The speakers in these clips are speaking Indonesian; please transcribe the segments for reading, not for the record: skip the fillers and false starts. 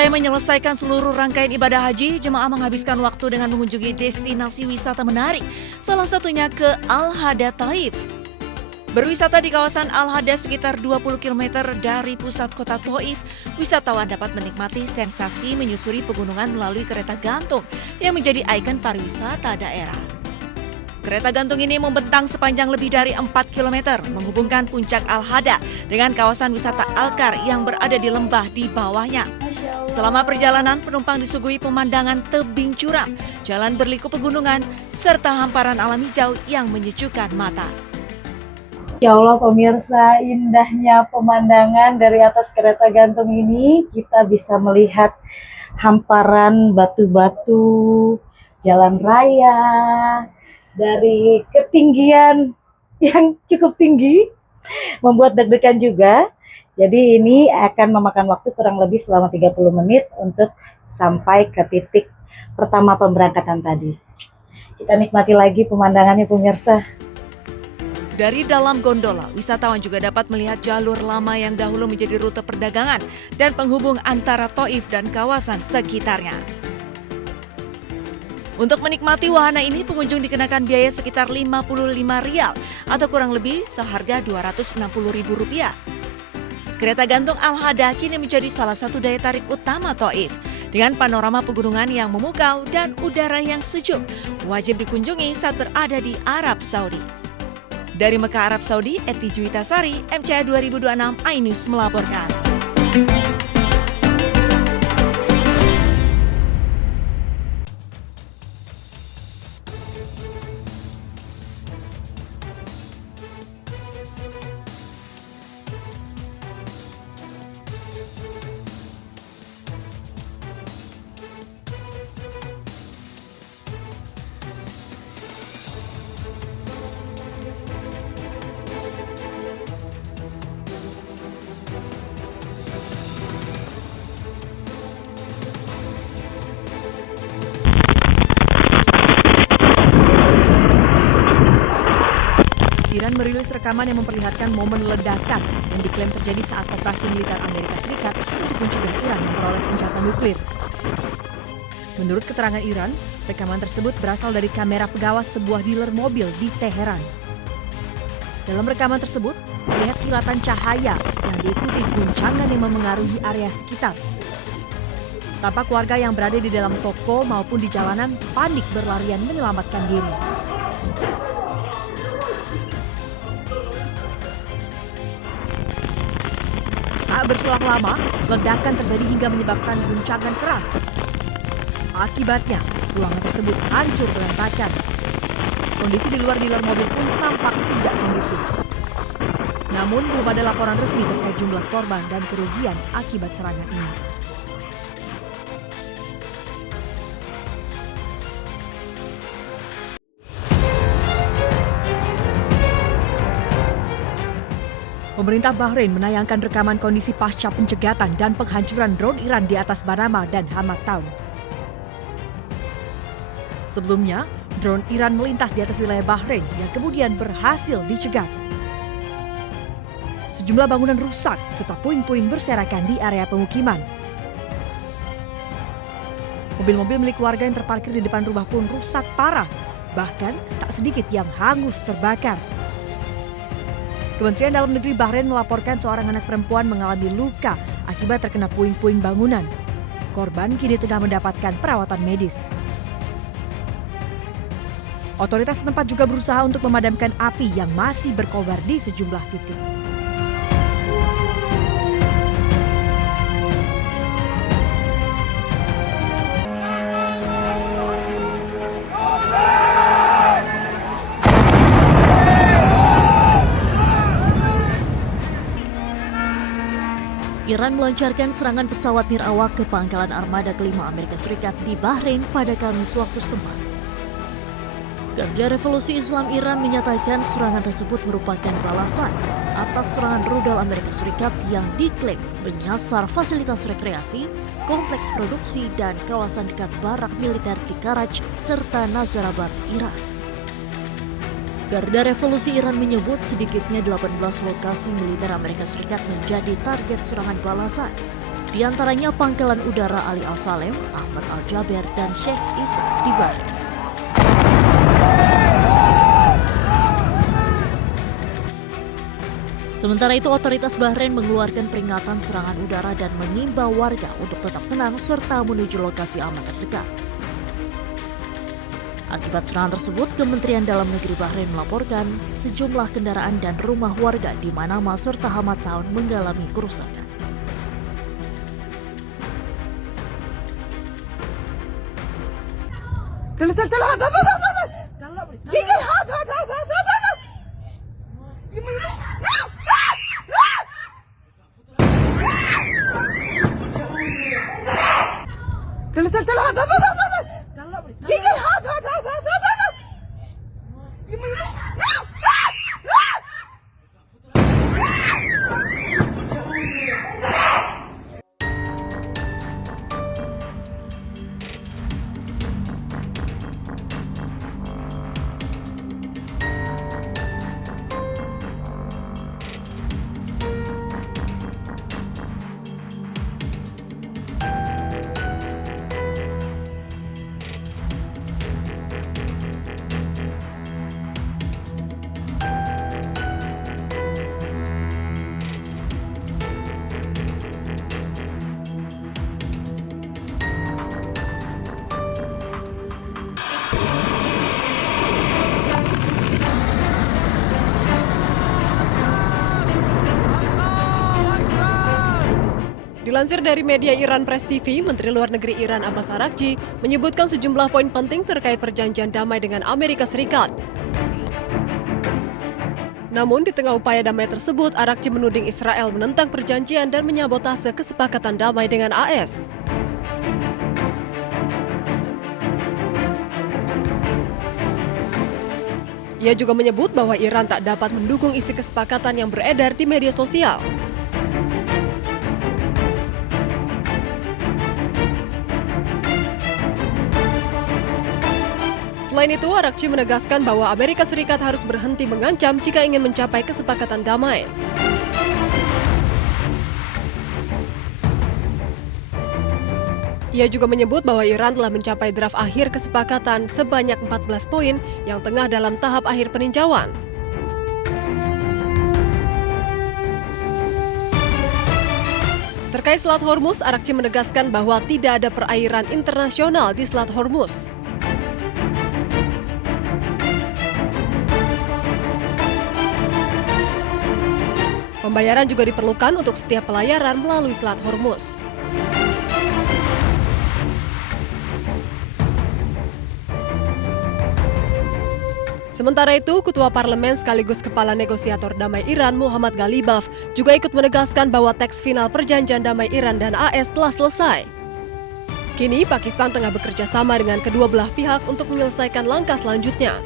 Usai menyelesaikan seluruh rangkaian ibadah haji, jemaah menghabiskan waktu dengan mengunjungi destinasi wisata menarik, salah satunya ke Al-Hada Taif. Berwisata di kawasan Al-Hada sekitar 20 km dari pusat kota Taif, wisatawan dapat menikmati sensasi menyusuri pegunungan melalui kereta gantung yang menjadi ikon pariwisata daerah. Kereta gantung ini membentang sepanjang lebih dari 4 km, menghubungkan puncak Al-Hada dengan kawasan wisata Al-Kar yang berada di lembah di bawahnya. Selama perjalanan, penumpang disuguhi pemandangan tebing curam, jalan berliku pegunungan, serta hamparan alam hijau yang menyejukkan mata. Ya Allah pemirsa, indahnya pemandangan dari atas kereta gantung ini. Kita bisa melihat hamparan batu-batu, jalan raya, dari ketinggian yang cukup tinggi, membuat deg-degan juga. Jadi ini akan memakan waktu kurang lebih selama 30 menit untuk sampai ke titik pertama pemberangkatan tadi. Kita nikmati lagi pemandangannya pemirsa. Dari dalam gondola, wisatawan juga dapat melihat jalur lama yang dahulu menjadi rute perdagangan dan penghubung antara Taif dan kawasan sekitarnya. Untuk menikmati wahana ini, pengunjung dikenakan biaya sekitar 55 rial atau kurang lebih seharga Rp260.000. Kereta gantung Al-Hada kini menjadi salah satu daya tarik utama Taif. Dengan panorama pegunungan yang memukau dan udara yang sejuk, wajib dikunjungi saat berada di Arab Saudi. Dari Mekah, Arab Saudi, Eti Juwitasari, MCA 2026 iNews melaporkan. Iran merilis rekaman yang memperlihatkan momen ledakan yang diklaim terjadi saat operasi militer Amerika Serikat untuk mencegah Iran memperoleh senjata nuklir. Menurut keterangan Iran, rekaman tersebut berasal dari kamera pengawas sebuah dealer mobil di Teheran. Dalam rekaman tersebut, terlihat kilatan cahaya yang diikuti guncangan yang memengaruhi area sekitar. Tampak warga yang berada di dalam toko maupun di jalanan panik berlarian menyelamatkan diri. Tak berselang lama, ledakan terjadi hingga menyebabkan guncangan keras. Akibatnya, ruangan tersebut hancur berantakan. Kondisi di luar dealer mobil pun tampak tidak kondusif. Namun, belum ada laporan resmi terkait jumlah korban dan kerugian akibat serangan ini. Pemerintah Bahrain menayangkan rekaman kondisi pasca pencegatan dan penghancuran drone Iran di atas Manama dan Hamad Town. Sebelumnya, drone Iran melintas di atas wilayah Bahrain yang kemudian berhasil dicegat. Sejumlah bangunan rusak serta puing-puing berserakan di area pemukiman. Mobil-mobil milik warga yang terparkir di depan rumah pun rusak parah, bahkan tak sedikit yang hangus terbakar. Kementerian Dalam Negeri Bahrain melaporkan seorang anak perempuan mengalami luka akibat terkena puing-puing bangunan. Korban kini tengah mendapatkan perawatan medis. Otoritas setempat juga berusaha untuk memadamkan api yang masih berkobar di sejumlah titik. Iran melancarkan serangan pesawat nirawak ke pangkalan armada kelima Amerika Serikat di Bahrain pada Kamis waktu setempat. Garda Revolusi Islam Iran menyatakan serangan tersebut merupakan balasan atas serangan rudal Amerika Serikat yang diklaim menyasar fasilitas rekreasi, kompleks produksi, dan kawasan dekat barak militer di Karaj serta Nazarabad, Iran. Garda Revolusi Iran menyebut sedikitnya 18 lokasi militer Amerika Serikat menjadi target serangan balasan. di antaranya Pangkalan Udara Ali Al-Salem, Ahmad Al-Jaber, dan Sheikh Isa di Bahrain. Sementara itu, otoritas Bahrain mengeluarkan peringatan serangan udara dan mengimbau warga untuk tetap tenang serta menuju lokasi aman terdekat. Akibat serangan tersebut, Kementerian Dalam Negeri Bahrain melaporkan sejumlah kendaraan dan rumah warga di Manama serta Hamad Town mengalami kerusakan. Dilansir dari media Iran Press TV, Menteri Luar Negeri Iran Abbas Araghchi menyebutkan sejumlah poin penting terkait perjanjian damai dengan Amerika Serikat. Namun di tengah upaya damai tersebut, Araghchi menuding Israel menentang perjanjian dan menyabotase kesepakatan damai dengan AS. Ia juga menyebut bahwa Iran tak dapat mendukung isi kesepakatan yang beredar di media sosial. Selain itu, Araghchi menegaskan bahwa Amerika Serikat harus berhenti mengancam jika ingin mencapai kesepakatan damai. Ia juga menyebut bahwa Iran telah mencapai draft akhir kesepakatan sebanyak 14 poin yang tengah dalam tahap akhir peninjauan. Terkait Selat Hormuz, Araghchi menegaskan bahwa tidak ada perairan internasional di Selat Hormuz. Pembayaran juga diperlukan untuk setiap pelayaran melalui Selat Hormuz. Sementara itu, Ketua Parlemen sekaligus Kepala Negosiator Damai Iran Muhammad Ghalibaf juga ikut menegaskan bahwa teks final perjanjian damai Iran dan AS telah selesai. Kini, Pakistan tengah bekerja sama dengan kedua belah pihak untuk menyelesaikan langkah selanjutnya.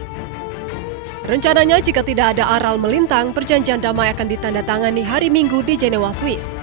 Rencananya jika tidak ada aral melintang, perjanjian damai akan ditandatangani hari Minggu di Jenewa, Swiss.